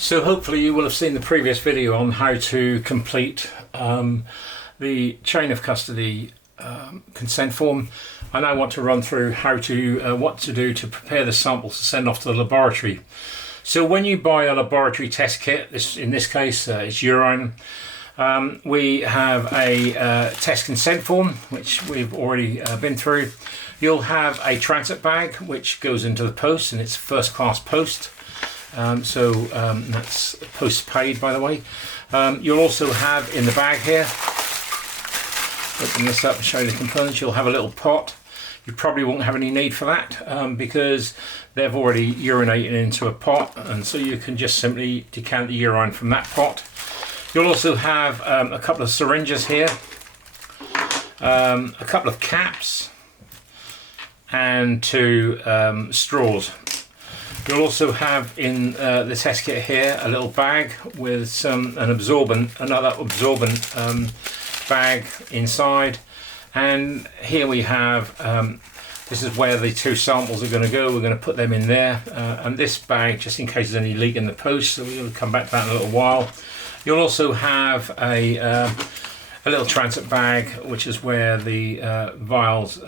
So hopefully you will have seen the previous video on how to complete the chain of custody consent form. I now want to run through how to what to do to prepare the samples to send off to the laboratory. So when you buy a laboratory test kit, in this case it's urine, we have a test consent form which we've already been through. You'll have a transit bag which goes into the post, and it's first class post. That's post paid, by the way. You'll also have in the bag here, open this up and show you the components, you'll have a little pot. You probably won't have any need for that because they've already urinated into a pot, and so you can just simply decant the urine from that pot. You'll also have a couple of syringes here, a couple of caps, and two straws. You'll also have in the test kit here a little bag with another absorbent bag inside, and here we have this is where the two samples are going to go. We're going to put them in there, and this bag, just in case there's any leak in the post, so we'll come back to that in a little while. You'll also have a little transit bag, which is where the vials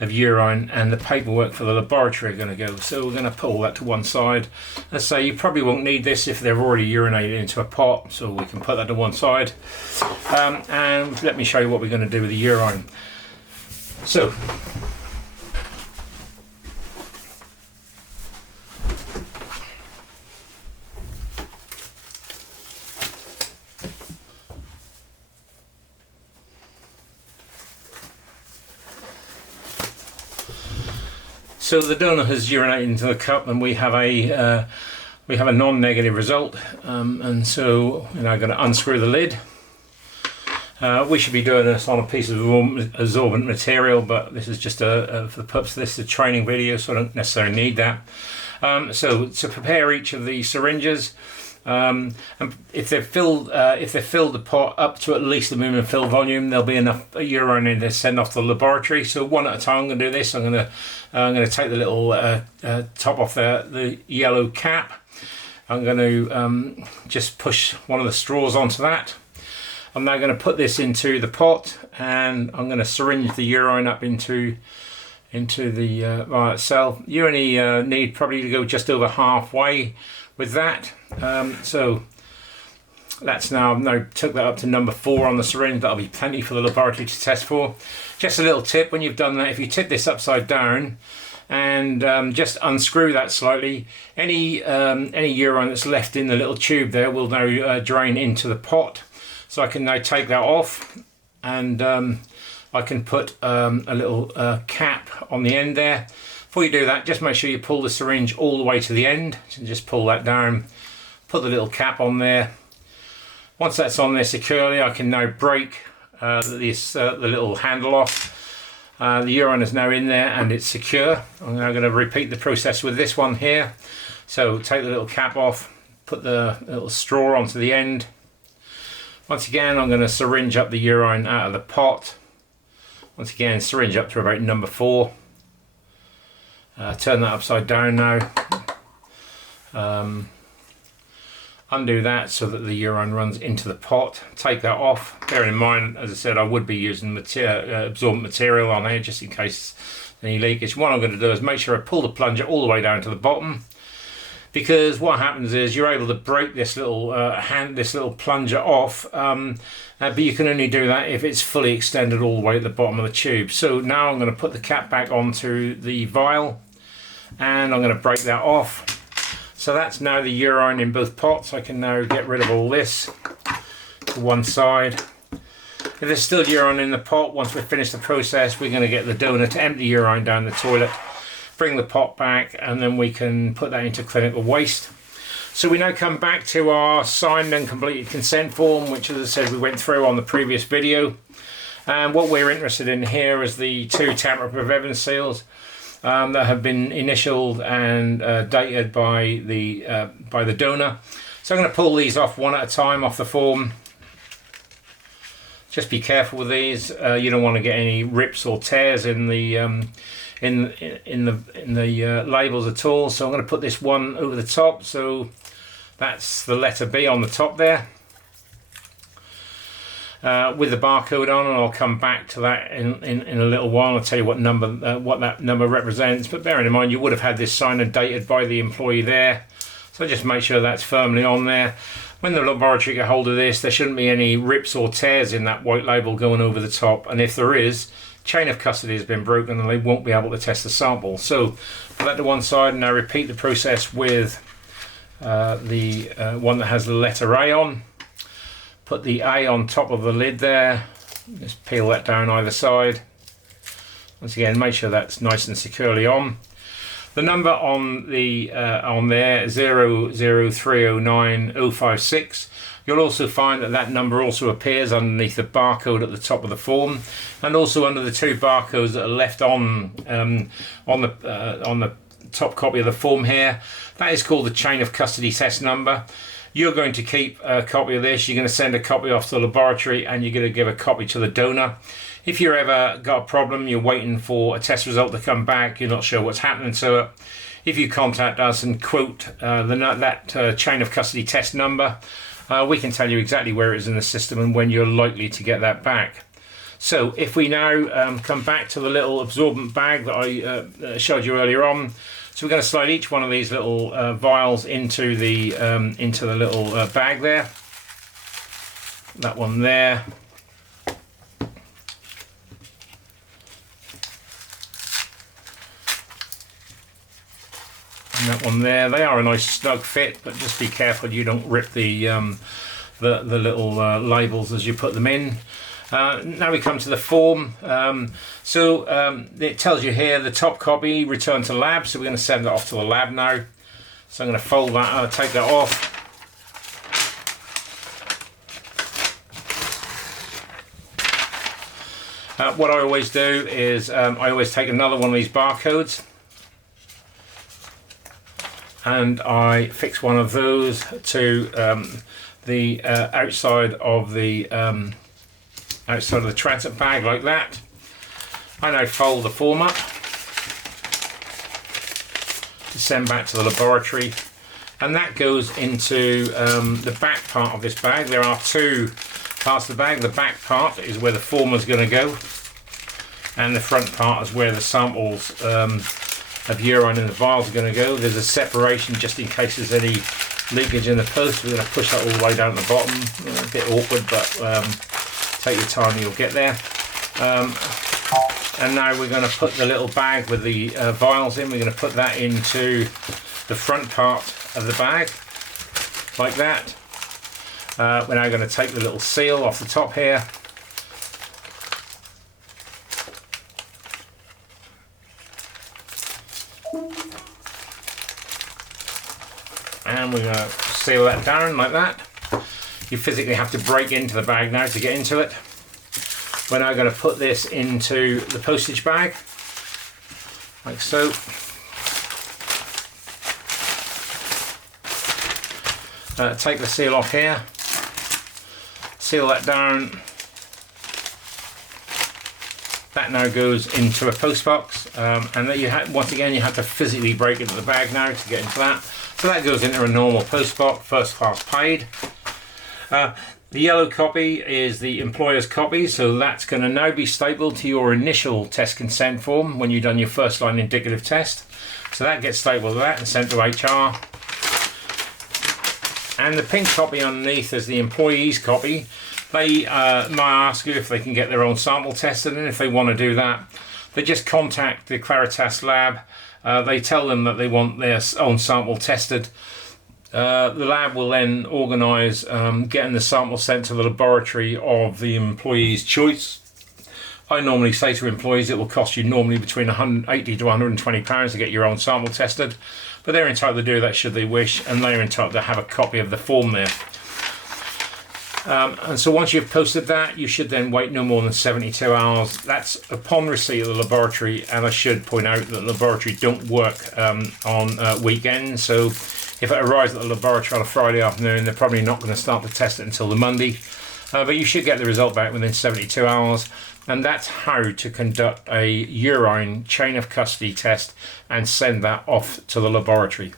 of urine and the paperwork for the laboratory are going to go. So we're going to put all that to one side. Let's say you probably won't need this if they've already urinated into a pot, so we can put that to one side. And let me show you what we're going to do with the urine. So the donor has urinated into the cup, and we have a non-negative result, and so we're now going to unscrew the lid. We should be doing this on a piece of absorbent material, but this is just for the purpose of this, a training video, so I don't necessarily need that. So to prepare each of the syringes, and if they've filled the pot up to at least the minimum fill volume, there'll be enough urine in to send off to the laboratory. So one at a time, I'm going to do this. I'm going to take the little top off the yellow cap. I'm going to just push one of the straws onto that. I'm now going to put this into the pot, and I'm going to syringe the urine up into the vial itself. You only need probably to go just over halfway with that. So that's now, I've now took that up to number 4 on the syringe. That'll be plenty for the laboratory to test for. Just a little tip, when you've done that, if you tip this upside down and just unscrew that slightly, any urine that's left in the little tube there will now drain into the pot. So I can now take that off, and I can put a little cap on the end there. Before you do that, just make sure you pull the syringe all the way to the end. So just pull that down, put the little cap on there. Once that's on there securely, I can now break the little handle off. The urine is now in there and it's secure. I'm now going to repeat the process with this one here. So take the little cap off, put the little straw onto the end. Once again, I'm going to syringe up the urine out of the pot. Once again, syringe up to about number 4. Turn that upside down now. Undo that so that the urine runs into the pot. Take that off. Bearing in mind, as I said, I would be using absorbent material on here just in case any leakage. What I'm going to do is make sure I pull the plunger all the way down to the bottom, because what happens is you're able to break this little plunger off, but you can only do that if it's fully extended all the way at the bottom of the tube. So now I'm going to put the cap back onto the vial, and I'm going to break that off. So that's now the urine in both pots. I can now get rid of all this to one side. If there's still urine in the pot, once we finish the process, we're going to get the donor to empty urine down the toilet, bring the pot back, and then we can put that into clinical waste. So we now come back to our signed and completed consent form, which, as I said, we went through on the previous video. And what we're interested in here is the 2 tamper-prevent seals that have been initialed and dated by the donor. So I'm going to pull these off one at a time off the form. Just be careful with these. You don't want to get any rips or tears in the labels at all. So I'm going to put this one over the top. So That's the letter B on the top there. With the barcode on, and I'll come back to that in a little while. I'll tell you what number, what that number represents. But bearing in mind, you would have had this signed and dated by the employee there, so just make sure that's firmly on there. When the laboratory get hold of this, there shouldn't be any rips or tears in that white label going over the top, and if there is, chain of custody has been broken and they won't be able to test the sample. So put that to one side, and now repeat the process with the one that has the letter A on. Put the A on top of the lid there, just peel that down either side. Once again, make sure that's nice and securely on. The number on the on there, 00309-056. You'll also find that that number also appears underneath the barcode at the top of the form, and also under the two barcodes that are left on the top copy of the form here. That is called the chain of custody test number. You're going to keep a copy of this. You're going to send a copy off to the laboratory, and you're going to give a copy to the donor. If you're ever got a problem, you're waiting for a test result to come back, you're not sure what's happening to it, if you contact us and quote that chain of custody test number, we can tell you exactly where it is in the system and when you're likely to get that back. So if we now come back to the little absorbent bag that I showed you earlier on, so we're going to slide each one of these little vials into the little bag there. That one there. And that one there. They are a nice snug fit, but just be careful you don't rip the little labels as you put them in. Now we come to the form. It tells you here the top copy, return to lab, so we're going to send that off to the lab now. So I'm going to fold that, take that off. What I always do is I always take another one of these barcodes and I fix one of those to the outside of the transit bag like that. I now fold the form up to send back to the laboratory, and that goes into the back part of this bag. There are two parts of the bag. The back part is where the form is going to go, and the front part is where the samples of urine in the vials are going to go. There's a separation just in case there's any leakage in the post. We're going to push that all the way down to the bottom. A bit awkward, but take your time, you'll get there. And now we're going to put the little bag with the vials in. We're going to put that into the front part of the bag, like that. We're now going to take the little seal off the top here. And we're going to seal that down like that. You physically have to break into the bag now to get into it. We're now going to put this into the postage bag, like so. Take the seal off here, seal that down. That now goes into a post box, and that once again you have to physically break into the bag now to get into that. So that goes into a normal post box, first class paid. The yellow copy is the employer's copy, so that's going to now be stapled to your initial test consent form when you've done your first line indicative test. So that gets stapled to that and sent to HR. And the pink copy underneath is the employee's copy. They might ask you if they can get their own sample tested, and if they want to do that, they just contact the Claritest lab. They tell them that they want their own sample tested. The lab will then organise getting the sample sent to the laboratory of the employee's choice. I normally say to employees it will cost you normally between £180 to £120 to get your own sample tested, but they're entitled to do that should they wish, and they're entitled to have a copy of the form there. And so once you've posted that, you should then wait no more than 72 hours. That's upon receipt of the laboratory, and I should point out that the laboratory don't work on weekends, so if it arrives at the laboratory on a Friday afternoon, they're probably not going to start to test it until the Monday. But you should get the result back within 72 hours. And that's how to conduct a urine chain of custody test and send that off to the laboratory.